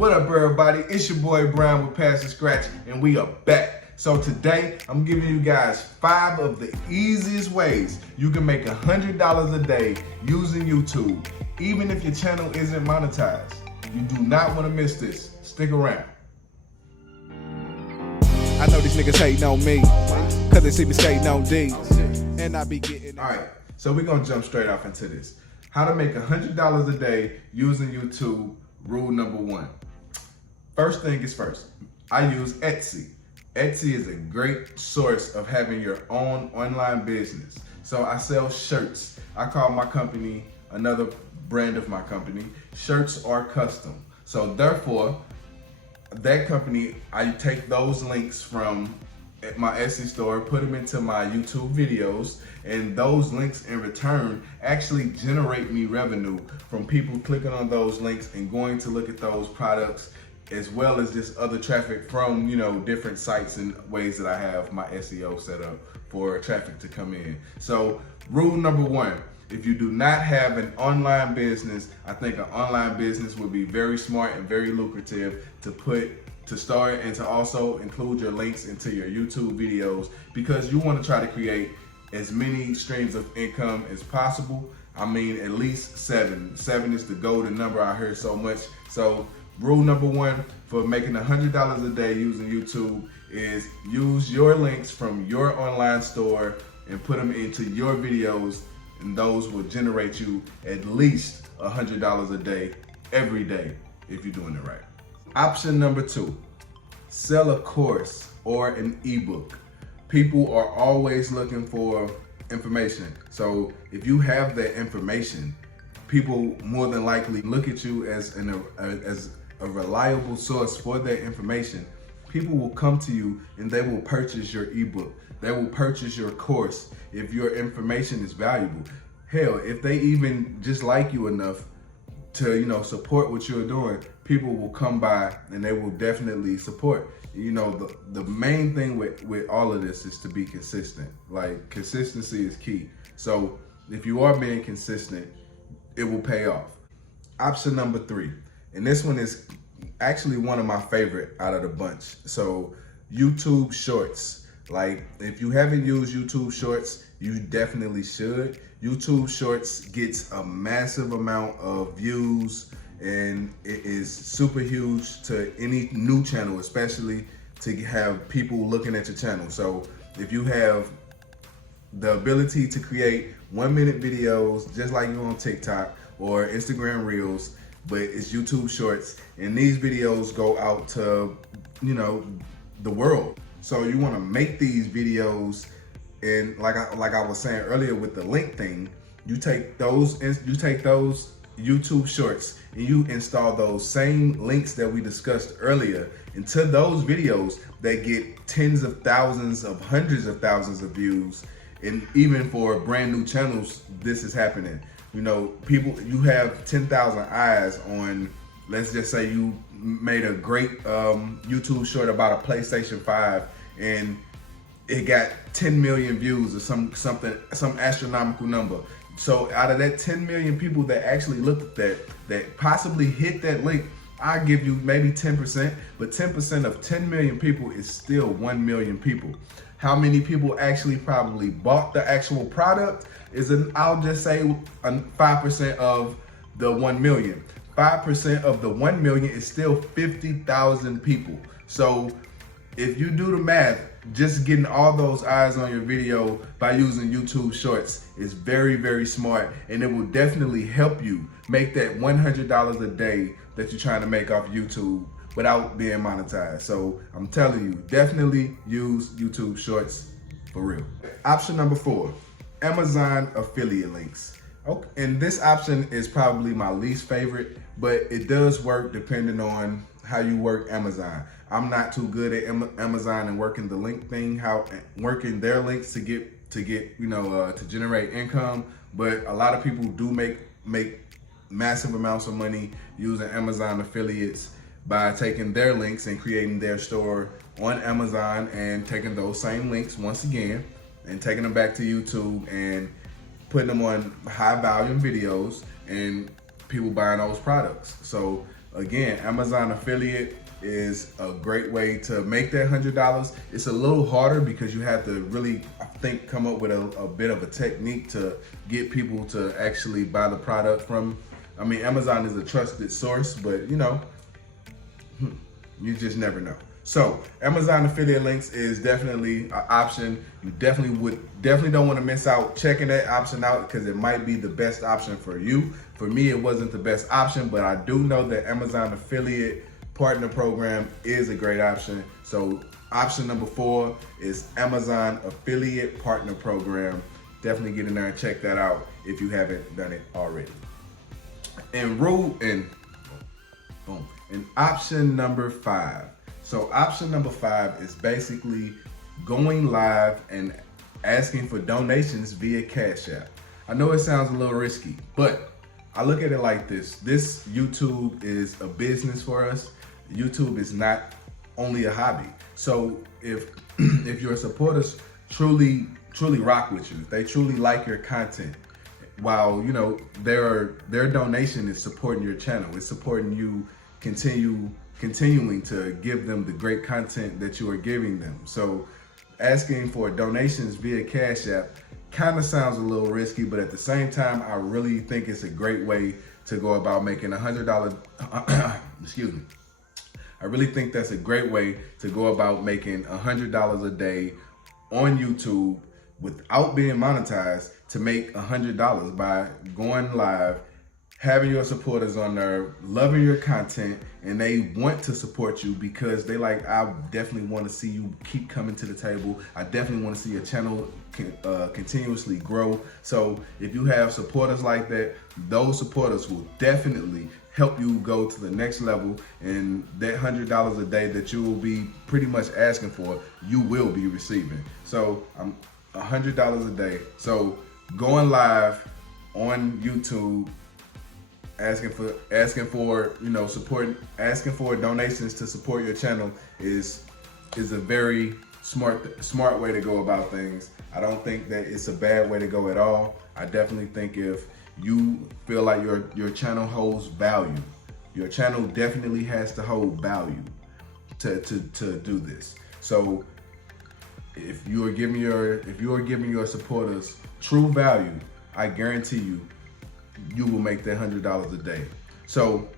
What up, everybody? It's your boy Brian with Pass the Scratch, and we are back. So today, I'm giving you guys 5 of the easiest ways you can make $100 a day using YouTube, even if your channel isn't monetized. You do not want to miss this. Stick around. I know these niggas hating on me, cause they see me skating on D's, and I be getting. All right, so we're gonna jump straight off into this. How to make $100 a day using YouTube, rule number 1. First thing is first, I use Etsy. Etsy is a great source of having your own online business. So I sell shirts. I call my company, another brand of my company, Shirts Are Custom. So therefore, that company, I take those links from my Etsy store, put them into my YouTube videos, and those links in return actually generate me revenue from people clicking on those links and going to look at those products, as well as just other traffic from, different sites and ways that I have my SEO set up for traffic to come in. So rule number 1, if you do not have an online business, I think an online business would be very smart and very lucrative to start and to also include your links into your YouTube videos, because you want to try to create as many streams of income as possible. I mean, at least 7. 7 is the golden number I hear so much. So rule number 1 for making $100 a day using YouTube is use your links from your online store and put them into your videos, and those will generate you at least $100 a day every day if you're doing it right. Option number 2, sell a course or an ebook. People are always looking for information. So if you have that information, people more than likely look at you as a reliable source for that information. People will come to you and they will purchase your ebook. They will purchase your course if your information is valuable. Hell, if they even just like you enough to, support what you're doing, people will come by and they will definitely support. The main thing with all of this is to be consistent. Like, consistency is key. So if you are being consistent, it will pay off. Option number 3, and this one is actually one of my favorite out of the bunch. So YouTube Shorts. Like, if you haven't used YouTube Shorts, you definitely should. YouTube Shorts gets a massive amount of views, and it is super huge to any new channel, especially to have people looking at your channel. So if you have the ability to create 1-minute videos, just like you on TikTok or Instagram Reels, but it's YouTube Shorts, and these videos go out to, the world. So you want to make these videos, and like I was saying earlier with the link thing, you take those YouTube Shorts and you install those same links that we discussed earlier into those videos that get tens of thousands of hundreds of thousands of views. And even for brand new channels, this is happening. You have 10,000 eyes on, let's just say you made a great YouTube short about a PlayStation 5 and it got 10 million views or some astronomical number. So out of that 10 million people that actually looked at that possibly hit that link, I give you maybe 10%, but 10% of 10 million people is still 1 million people. How many people actually probably bought the actual product I'll just say 5% of the 1 million. 5% of the 1 million is still 50,000 people. So if you do the math, just getting all those eyes on your video by using YouTube Shorts is very, very smart, and it will definitely help you make that $100 a day that you're trying to make off YouTube without being monetized. So I'm telling you, definitely use YouTube Shorts for real. Option number 4, Amazon affiliate links. Okay, and this option is probably my least favorite, but it does work depending on how you work Amazon. I'm not too good at Amazon and working the link thing, working their links to get to generate income. But a lot of people do make massive amounts of money using Amazon affiliates by taking their links and creating their store on Amazon and taking those same links once again and taking them back to YouTube and putting them on high volume videos and people buying those products. So again, Amazon affiliate is a great way to make that $100. It's a little harder because you have to really, I think, come up with a bit of a technique to get people to actually buy the product from. I mean, Amazon is a trusted source, but you know, you just never know. So Amazon affiliate links is definitely an option. You definitely don't want to miss out checking that option out because it might be the best option for you. For me, it wasn't the best option, but I do know that Amazon affiliate partner program is a great option. So option number 4 is Amazon affiliate partner program. Definitely get in there and check that out if you haven't done it already. And option number 5. So option number 5 is basically going live and asking for donations via Cash App. I know it sounds a little risky, but I look at it like this. This YouTube is a business for us. YouTube is not only a hobby. So if your supporters truly rock with you, if they truly like your content, while you know their donation is supporting your channel, it's supporting you continuing to give them the great content that you are giving them. So asking for donations via Cash App kind of sounds a little risky, but at the same time, I really think it's a great way to go about making $100. Excuse me. I really think that's a great way to go about making $100 a day on YouTube without being monetized, to make $100 by going live, having your supporters on there, loving your content, and they want to support you because they like, I definitely want to see you keep coming to the table. I definitely want to see your channel continuously grow. So if you have supporters like that, those supporters will definitely help you go to the next level, and that $100 a day that you will be pretty much asking for, you will be receiving. So $100 a day. So going live on YouTube, asking for you know, asking for donations to support your channel is a very smart way to go about things. I don't think that it's a bad way to go at all. I definitely think if you feel like your channel holds value, your channel definitely has to hold value to do this. So if you are giving your supporters true value, I guarantee you will make that $100 a day. So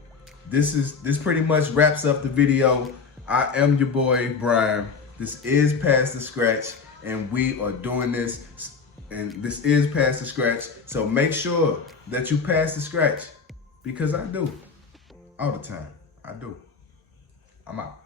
this pretty much wraps up the video. I am your boy Brian. This is Pass the Scratch, and we are doing this, and this is Pass the Scratch. So make sure that you pass the scratch, because I do all the time. I do. I'm out.